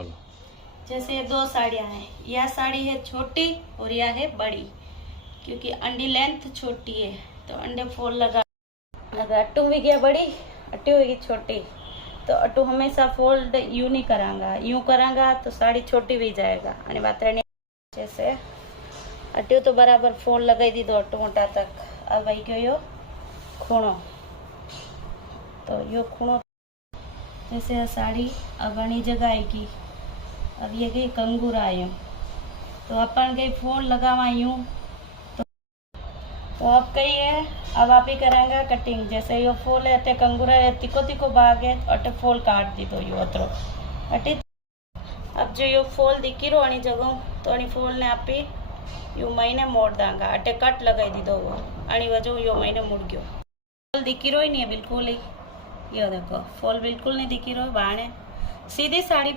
बोलो। जैसे ये दो साड़ियाँ हैं, यह साड़ी है छोटी और यह है बड़ी, क्योंकि अंडी लेंथ छोटी है तो अंडे फोल लगा। अगर अट्टू भी गया बड़ी, अट्टी होगी छोटी, तो अट्टू हमेशा फोल्ड यूं नहीं करांगा, यूं करांगा तो साड़ी छोटी भी जाएगा। અને વાતરાની जैसे अट्टी तो बराबर फोल्ड लगाई दी दो अट्टू मोटा तक। अब आई गयो यो खूणो, तो यो खूणो जैसे यह साड़ी अब घनी जगह आएगी। अब ये गई कंगूरा यूं, तो अपन गई फोल्ड लगावा यूं, तो अब कही है अब आप ही करेंगे कटिंग। जैसे यो फूल है अटे कंगूरा है तिको तिको भाग है तो अटे फूल काट दी तो यो अतरो अटे। अब जो यो फूल दिखी रो अनी जगह तो अनी फूल ने आप ही यू महीने मोड़ दांगा अटे कट लगाई दी दो वो अनी वजह यो महीने मुड़ गयो। फूल दिखी रो ही नहीं है बिल्कुल ही, यो देखो फूल बिल्कुल नहीं दिखी रो बाणे सीधी साड़ी